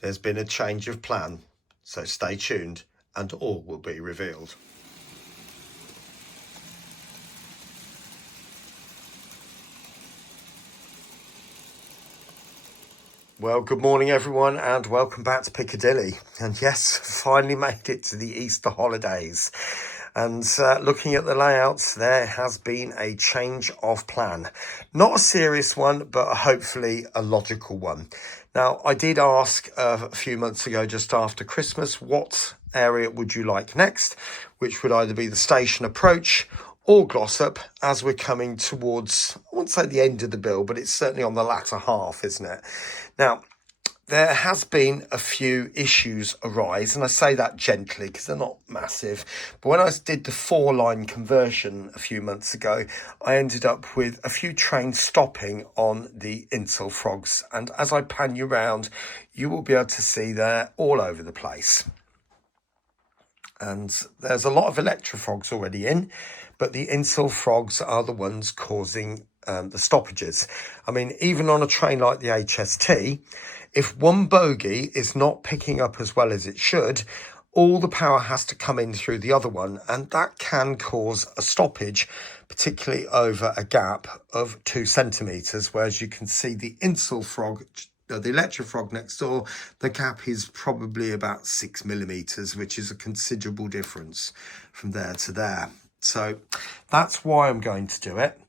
there's been a change of plan, so stay tuned and all will be revealed. Well, good morning everyone and welcome back to Piccadilly. And yes, finally made it to the Easter holidays. And looking at the layouts, there has been a change of plan. Not a serious one, but hopefully a logical one. Now, I did ask a few months ago, just after Christmas, what area would you like next? Which would either be the station approach or Glossop, as we're coming towards, I won't say the end of the build, but it's certainly on the latter half, isn't it? Now, there has been a few issues arise, and I say that gently because they're not massive. But when I did the 4-line conversion a few months ago, I ended up with a few trains stopping on the Insel frogs. And as I pan you around, you will be able to see they're all over the place. And there's a lot of electrofrogs already in, but the Insel frogs are the ones causing the stoppages. I mean, even on a train like the HST, if one bogie is not picking up as well as it should, all the power has to come in through the other one, and that can cause a stoppage, particularly over a gap of 2 centimetres, whereas you can see the Insel frog, the electric frog next door, the gap is probably about 6 millimetres, which is a considerable difference from there to there. So that's why I'm going to do it.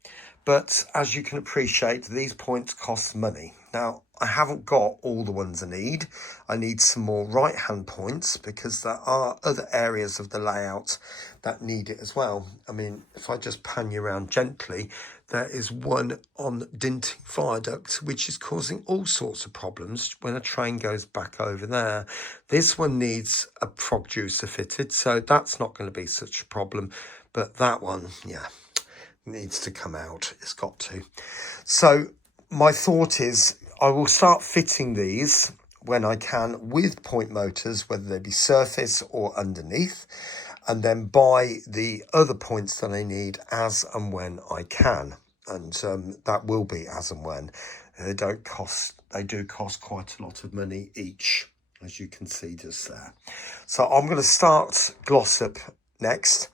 But as you can appreciate, these points cost money. Now, I haven't got all the ones I need. I need some more right-hand points because there are other areas of the layout that need it as well. I mean, if I just pan you around gently, there is one on Dinting Viaduct, which is causing all sorts of problems when a train goes back over there. This one needs a frog juicer fitted, so that's not going to be such a problem. But that one, yeah, needs to come out. It's got to. So my thought is I will start fitting these when I can with point motors, whether they be surface or underneath, and then buy the other points that I need as and when I can. And that will be as and when. They do cost quite a lot of money each, as you can see just there. So I'm going to start Glossop next.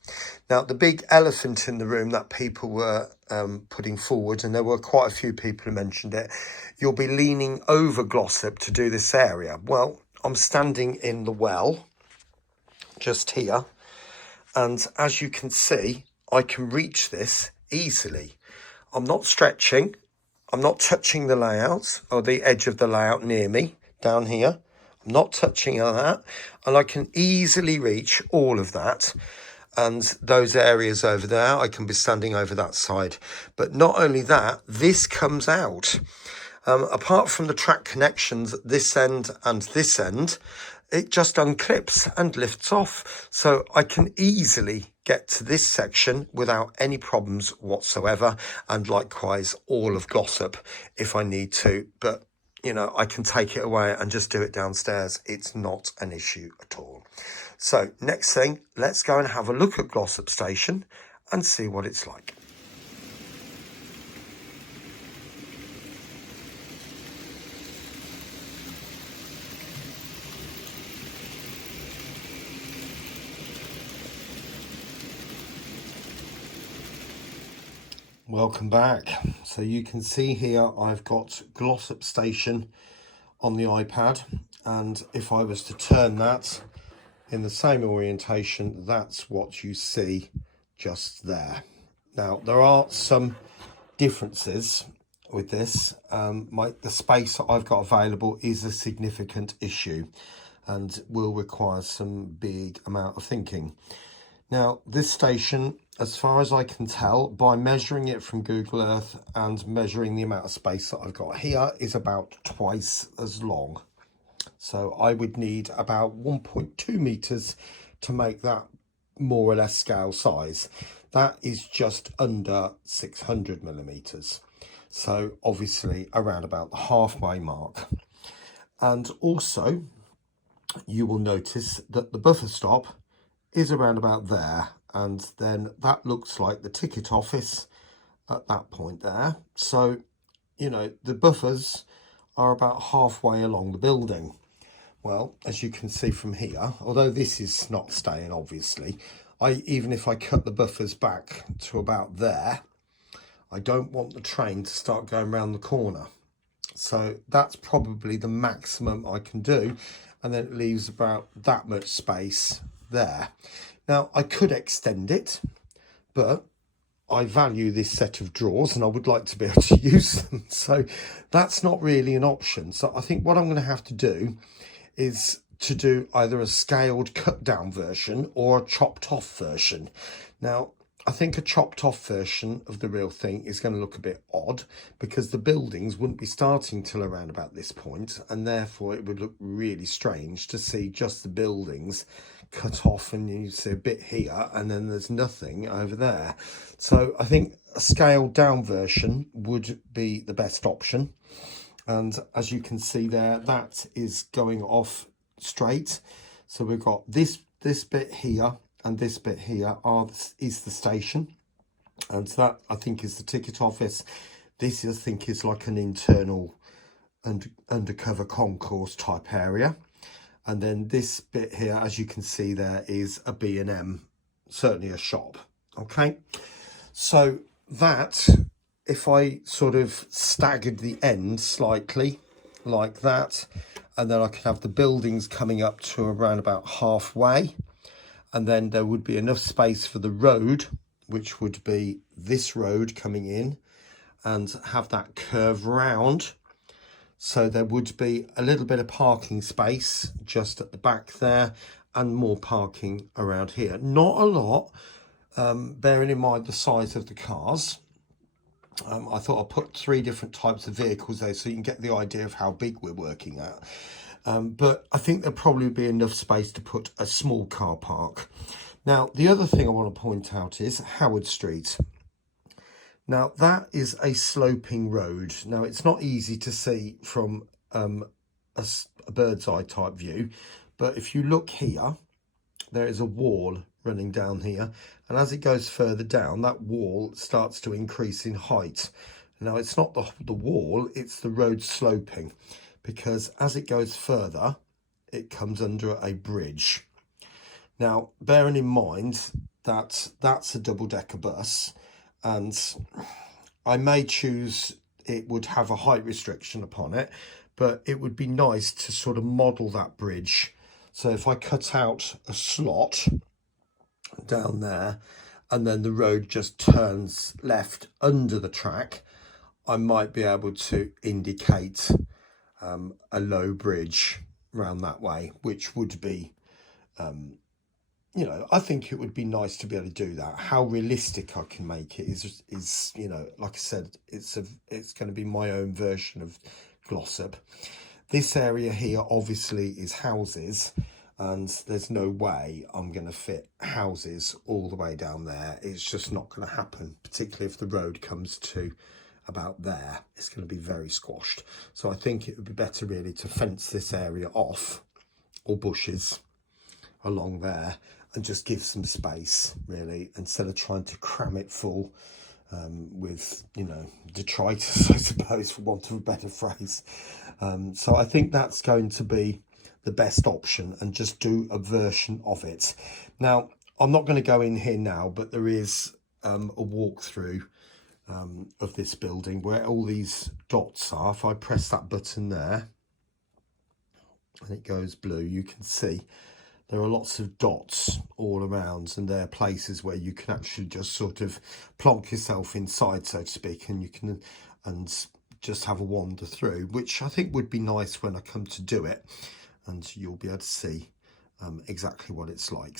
Now, the big elephant in the room that people were putting forward, and there were quite a few people who mentioned it, you'll be leaning over Glossop to do this area. Well, I'm standing in the well just here, and as you can see, I can reach this easily. I'm not stretching, I'm not touching the layout or the edge of the layout near me down here. I'm not touching that, and I can easily reach all of that. And those areas over there, I can be standing over that side. But not only that, this comes out. Apart from the track connections at this end and this end, it just unclips and lifts off. So I can easily get to this section without any problems whatsoever. And likewise, all of Glossop if I need to. But, you know, I can take it away and just do it downstairs. It's not an issue at all. So next thing, let's go and have a look at Glossop Station and see what it's like. Welcome back. So you can see here I've got Glossop Station on the iPad, and if I was to turn that in the same orientation, that's what you see just there. Now, there are some differences with this. The space that I've got available is a significant issue and will require some big amount of thinking. Now, this station, as far as I can tell, by measuring it from Google Earth and measuring the amount of space that I've got here, is about twice as long. So I would need about 1.2 meters to make that more or less scale size. That is just under 600 millimeters. So obviously around about the halfway mark. And also you will notice that the buffer stop is around about there. And then that looks like the ticket office at that point there. So, you know, the buffers are about halfway along the building. Well, as you can see from here, although this is not staying, obviously, even if I cut the buffers back to about there, I don't want the train to start going around the corner. So that's probably the maximum I can do. And then it leaves about that much space there. Now, I could extend it, but I value this set of drawers and I would like to be able to use them. So that's not really an option. So I think what I'm going to have to do is to do either a scaled cut down version or a chopped off version. Now, I think a chopped off version of the real thing is going to look a bit odd because the buildings wouldn't be starting till around about this point, and therefore it would look really strange to see just the buildings cut off and you see a bit here and then there's nothing over there. So I think a scaled down version would be the best option. And as you can see there, that is going off straight. So we've got this bit here and this bit here is the station. And so that, I think, is the ticket office. This, I think, is like an internal and undercover concourse type area. And then this bit here, as you can see there, is a B&M, certainly a shop. Okay, so that, if I sort of staggered the end slightly like that, and then I could have the buildings coming up to around about halfway, and then there would be enough space for the road, which would be this road coming in, and have that curve round. So there would be a little bit of parking space just at the back there and more parking around here. Not a lot, bearing in mind the size of the cars. I thought I'd put 3 different types of vehicles there so you can get the idea of how big we're working at. But I think there'll probably be enough space to put a small car park. Now, the other thing I want to point out is Howard Street. Now, that is a sloping road. Now, it's not easy to see from a bird's eye type view, but if you look here, there is a wall running down here, and as it goes further down, that wall starts to increase in height. Now, it's not the wall, it's the road sloping, because as it goes further, it comes under a bridge. Now, bearing in mind that that's a double-decker bus, and I may choose, it would have a height restriction upon it, but it would be nice to sort of model that bridge. So if I cut out a slot down there and then the road just turns left under the track, I might be able to indicate a low bridge around that way, which would be you know, I think it would be nice to be able to do that. How realistic I can make it is you know, like I said, it's going to be my own version of Glossop. This area here obviously is houses, and there's no way I'm going to fit houses all the way down there. It's just not going to happen, particularly if the road comes to about there. It's going to be very squashed. So I think it would be better really to fence this area off, or bushes along there, and just give some space really, instead of trying to cram it full with, you know, detritus, I suppose, for want of a better phrase. So I think that's going to be the best option, and just do a version of it. Now, I'm not going to go in here now, but there is a walkthrough of this building where all these dots are. If I press that button there and it goes blue, you can see there are lots of dots all around, and they're places where you can actually just sort of plonk yourself inside, so to speak, and you can just have a wander through, which I think would be nice when I come to do it, and you'll be able to see exactly what it's like.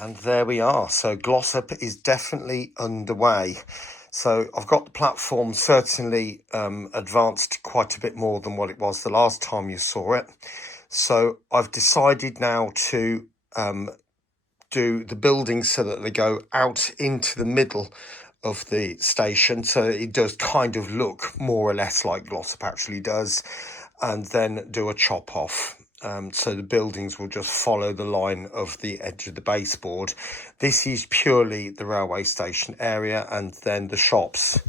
And there we are. So Glossop is definitely underway. So I've got the platform certainly advanced quite a bit more than what it was the last time you saw it. So I've decided now to do the buildings so that they go out into the middle of the station. So it does kind of look more or less like Glossop actually does. and then do a chop off. So the buildings will just follow the line of the edge of the baseboard. This is purely the railway station area, and then the shops,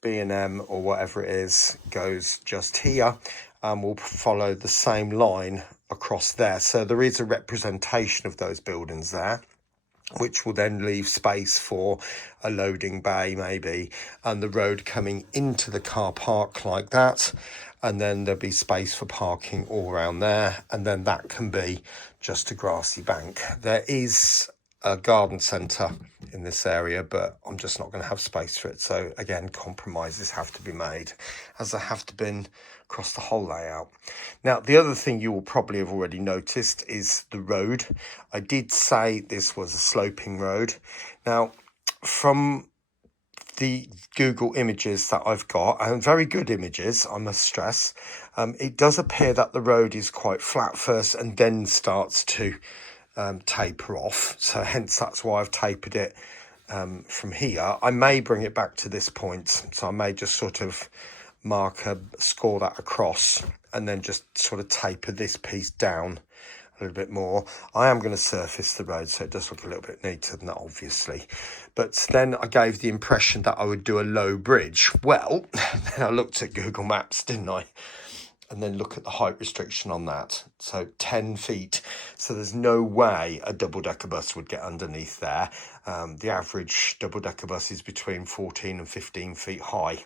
B&M or whatever it is, goes just here, and will follow the same line across there. So there is a representation of those buildings there, which will then leave space for a loading bay maybe, and the road coming into the car park like that. And then there'll be space for parking all around there. And then that can be just a grassy bank. There is a garden centre in this area, but I'm just not going to have space for it. So again, compromises have to be made, as there have to been across the whole layout. Now, the other thing you will probably have already noticed is the road. I did say this was a sloping road. Now, from the Google images that I've got, and very good images, I must stress, it does appear that the road is quite flat first and then starts to taper off. So hence that's why I've tapered it from here. I may bring it back to this point, so I may just sort of score that across and then just sort of taper this piece down a little bit more. I am going to surface the road so it does look a little bit neater than that, obviously. But then I gave the impression that I would do a low bridge. Well, then I looked at Google Maps, didn't I? And then look at the height restriction on that. So 10 feet. So there's no way a double-decker bus would get underneath there. The average double-decker bus is between 14 and 15 feet high.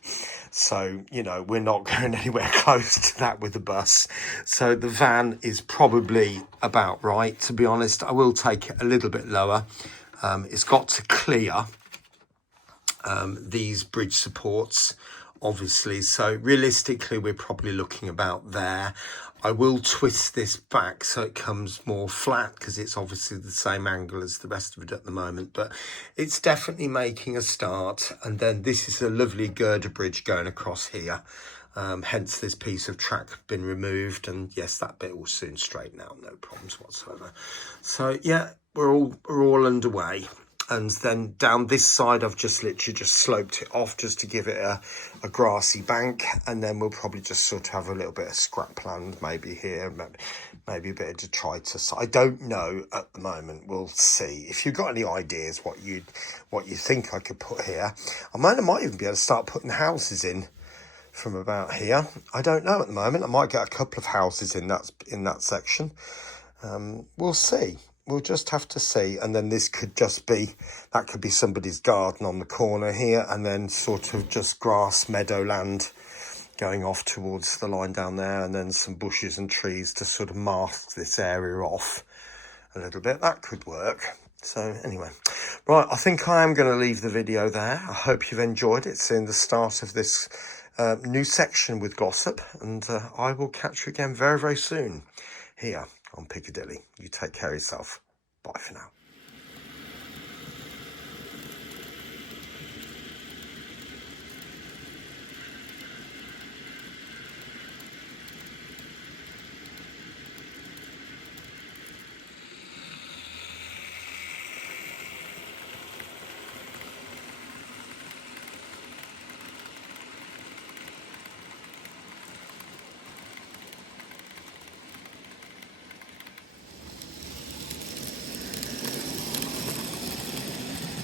So, you know, we're not going anywhere close to that with the bus. So the van is probably about right, to be honest. I will take it a little bit lower. It's got to clear these bridge supports, obviously, so realistically we're probably looking about there. I will twist this back so it comes more flat, because it's obviously the same angle as the rest of it at the moment, but it's definitely making a start. And then this is a lovely girder bridge going across here, hence this piece of track been removed, and yes, that bit will soon straighten out, no problems whatsoever. So yeah, we're all underway. And then down this side, I've just literally just sloped it off just to give it a grassy bank. And then we'll probably just sort of have a little bit of scrap land, maybe here, maybe a bit of detritus. I don't know at the moment. We'll see. If you've got any ideas what you think I could put here, I might even be able to start putting houses in from about here. I don't know at the moment. I might get a couple of houses in that section. We'll see. We'll just have to see. And then this could just be, that could be somebody's garden on the corner here, and then sort of just grass, meadow land going off towards the line down there, and then some bushes and trees to sort of mask this area off a little bit. That could work. So anyway, right, I think I am going to leave the video there. I hope you've enjoyed it, seeing the start of this new section with Glossop, and I will catch you again very, very soon here on Piccadilly. You take care of yourself. Bye for now.